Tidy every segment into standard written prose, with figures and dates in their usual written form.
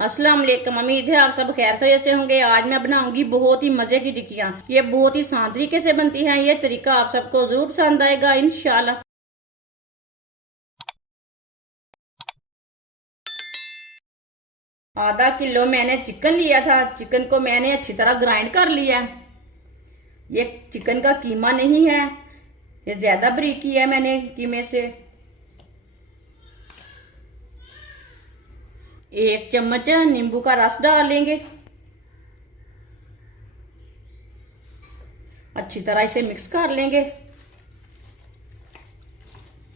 अस्सलाम वालेकुम। उम्मीद है आप सब खैर खैरियत से होंगे। आज मैं बनाऊंगी बहुत ही मजे की टिक्कियाँ। ये बहुत ही आसान तरीके से बनती हैं। ये तरीका आप सबको जरूर पसंद आएगा इंशाल्लाह। आधा किलो मैंने चिकन लिया था। चिकन को मैंने अच्छी तरह ग्राइंड कर लिया। ये चिकन का कीमा नहीं है, ये ज्यादा बारीक किया है मैंने कीमे से। 1 चम्मच नींबू का रस डालेंगे। अच्छी तरह इसे मिक्स कर लेंगे।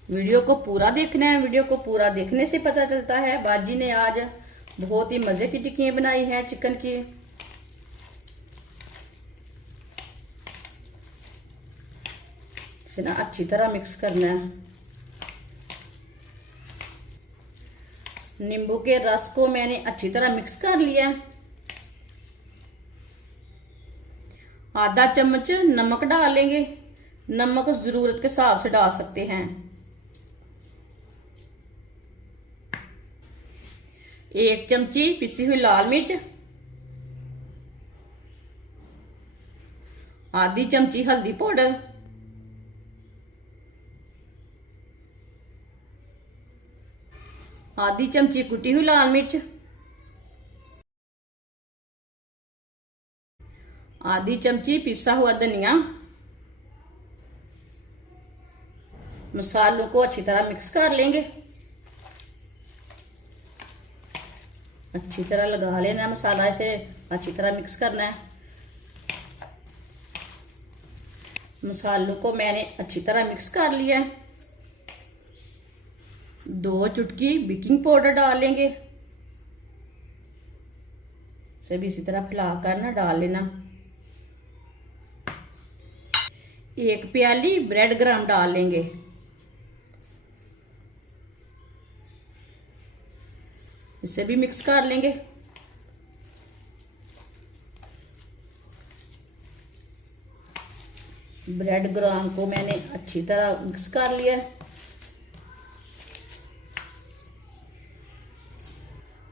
वीडियो को पूरा देखना है। वीडियो को पूरा देखने से पता चलता है बाजी ने आज बहुत ही मजे की टिक्कियां बनाई हैं चिकन की। इसे ना अच्छी तरह मिक्स करना है। नींबू के रस को मैंने अच्छी तरह मिक्स कर लिया। आधा चम्मच नमक डालेंगे। नमक जरूरत के हिसाब से डाल सकते हैं। 1 चमची पिसी हुई लाल मिर्च। आधी चमची हल्दी पाउडर। आधी चमची कुटी हुई लाल मिर्च। आधी चमची पिसा हुआ धनिया। मसालों को अच्छी तरह मिक्स कर लेंगे। अच्छी तरह लगा लेना मसाला, इसे अच्छी तरह मिक्स करना है। मसालों को मैंने अच्छी तरह मिक्स कर लिया है। 2 चुटकी बेकिंग पाउडर डालेंगे। इसे भी इसी तरह फैलाकर ना डाल लेना। 1 प्याली ब्रेड क्रम्ब डाल लेंगे। इसे भी मिक्स कर लेंगे। ब्रेड क्रम्ब को मैंने अच्छी तरह मिक्स कर लिया है।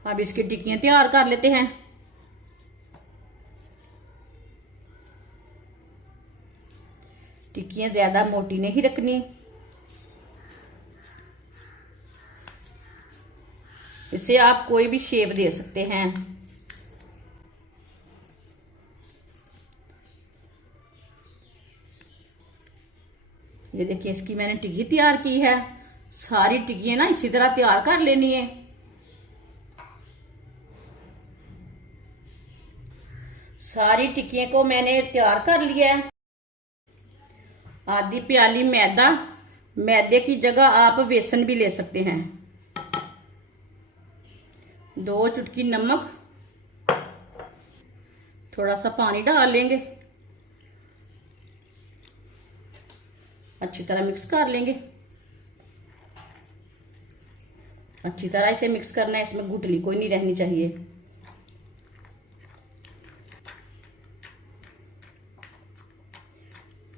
अब इसकी टिक्कियां तैयार कर लेते हैं। टिक्कियां ज्यादा मोटी नहीं रखनी। इसे आप कोई भी शेप दे सकते हैं। ये देखिए इसकी मैंने टिक्की तैयार की है। सारी टिक्कियां ना इसी तरह तैयार कर लेनी है। सारी टिक्कियों को मैंने तैयार कर लिया है। आधी प्याली मैदा। मैदे की जगह आप बेसन भी ले सकते हैं। 2 चुटकी नमक। थोड़ा सा पानी डाल लेंगे। अच्छी तरह मिक्स कर लेंगे। अच्छी तरह इसे मिक्स करना है। इसमें गुठली कोई नहीं रहनी चाहिए।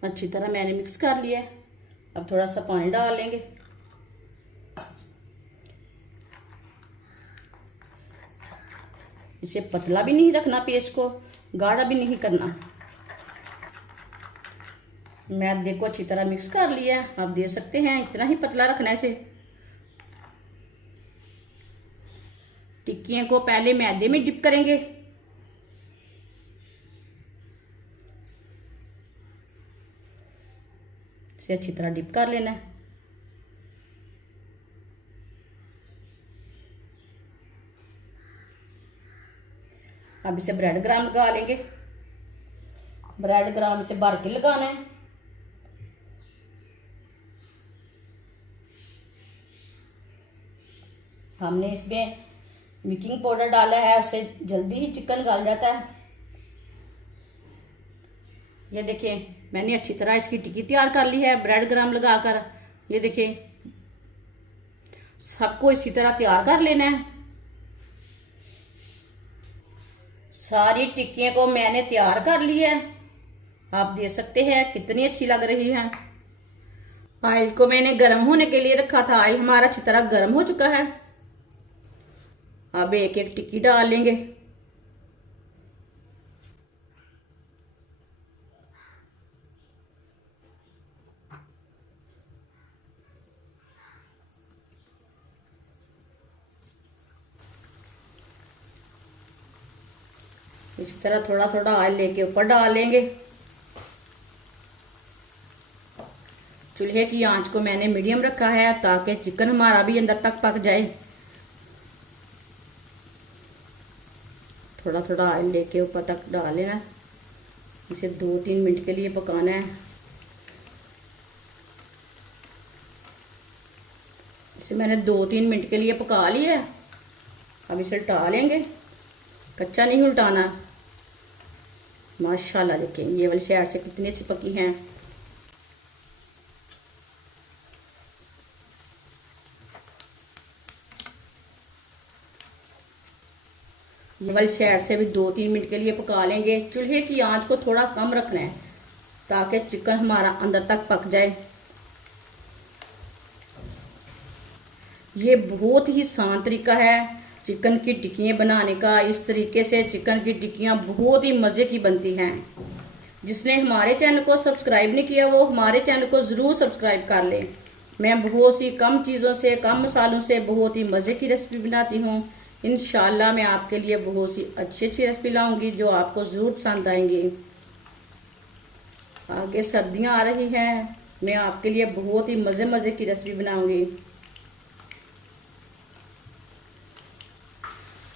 अच्छी तरह मैंने मिक्स कर लिया है। अब थोड़ा सा पानी डाल लेंगे। इसे पतला भी नहीं रखना, पेस्ट को गाढ़ा भी नहीं करना। मैदे को अच्छी तरह मिक्स कर लिया है। आप दे सकते हैं इतना ही पतला रखना है इसे। टिक्कियों को पहले मैदे में डिप करेंगे। इसे अच्छी तरह डिप कर लेना है। अब इसे ब्रेड क्रम्ब लगा लेंगे। ब्रेड क्रम्ब इसे भर के लगाना है। हमने इसमें बेकिंग पाउडर डाला है, उससे जल्दी ही चिकन गल जाता है। ये देखिए मैंने अच्छी तरह इसकी टिक्की तैयार कर ली है ब्रेड क्रम्ब लगाकर। ये देखिए सबको इसी तरह तैयार कर लेना है। सारी टिक्कियों को मैंने तैयार कर लिया है। आप देख सकते हैं कितनी अच्छी लग रही है। ऑयल को मैंने गर्म होने के लिए रखा था। ऑयल हमारा अच्छी तरह गर्म हो चुका है। अब एक एक टिक्की डाल लेंगे। इसी तरह थोड़ा थोड़ा ऑयल लेके ऊपर डाल लेंगे। चूल्हे की आंच को मैंने मीडियम रखा है ताकि चिकन हमारा भी अंदर तक पक जाए। थोड़ा थोड़ा ऑयल लेके ऊपर तक डाल लेना। इसे 2-3 मिनट के लिए पकाना है। इसे मैंने 2-3 मिनट के लिए पका लिया है। अब इसे उल्टा लेंगे, कच्चा नहीं उल्टाना। माशाल्लाह देखें ये वाली साइड से कितनी अच्छी पकी हैं। ये वाली साइड से भी 2-3 मिनट के लिए पका लेंगे। चूल्हे की आंच को थोड़ा कम रखना है ताकि चिकन हमारा अंदर तक पक जाए। ये बहुत ही आसान तरीका है चिकन की टिक्कियाँ बनाने का। इस तरीके से चिकन की टिक्कियाँ बहुत ही मज़े की बनती हैं। जिसने हमारे चैनल को सब्सक्राइब नहीं किया वो हमारे चैनल को ज़रूर सब्सक्राइब कर ले। मैं बहुत सी कम चीज़ों से, कम मसालों से बहुत ही मज़े की रेसिपी बनाती हूँ। इंशाल्लाह मैं आपके लिए बहुत सी अच्छी अच्छी रेसिपी लाऊंगी जो आपको ज़रूर पसंद आएंगी। आगे सर्दियाँ आ रही हैं, मैं आपके लिए बहुत ही मज़े की रेसिपी बनाऊंगी।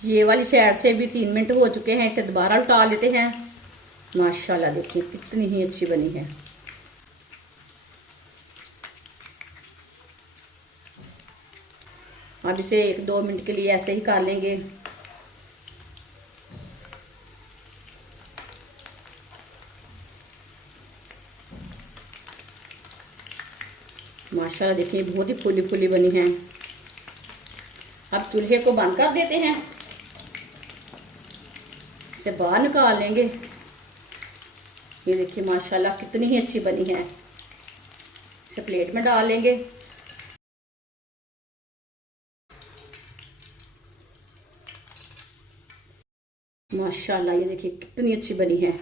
ये वाली साइड से भी 3 मिनट हो चुके हैं। इसे दोबारा उल्टा लेते हैं। माशाल्लाह देखिए कितनी ही अच्छी बनी है। अब इसे 1-2 मिनट के लिए ऐसे ही कर लेंगे। माशाल्लाह देखिए बहुत ही फूली फूली बनी है। अब चूल्हे को बंद कर देते हैं। इसे बाहर निकाल लेंगे। ये देखिए माशाल्लाह कितनी ही अच्छी बनी है। इसे प्लेट में डाल लेंगे। माशाल्लाह ये देखिए कितनी अच्छी बनी है।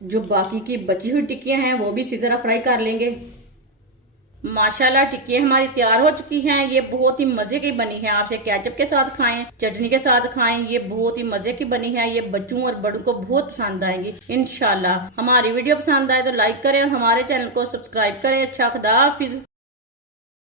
जो बाकी की बची हुई टिक्कियां हैं वो भी इसी तरह फ्राई कर लेंगे। माशाल्लाह टिक्कियाँ हमारी तैयार हो चुकी हैं। ये बहुत ही मजे की बनी है। आप इसे केचप के साथ खाएं, चटनी के साथ खाएं। ये बहुत ही मजे की बनी है। ये बच्चों और बड़ों को बहुत पसंद आएंगी इंशाल्लाह। हमारी वीडियो पसंद आए तो लाइक करें और हमारे चैनल को सब्सक्राइब करें। अच्छा खुदा हाफिज।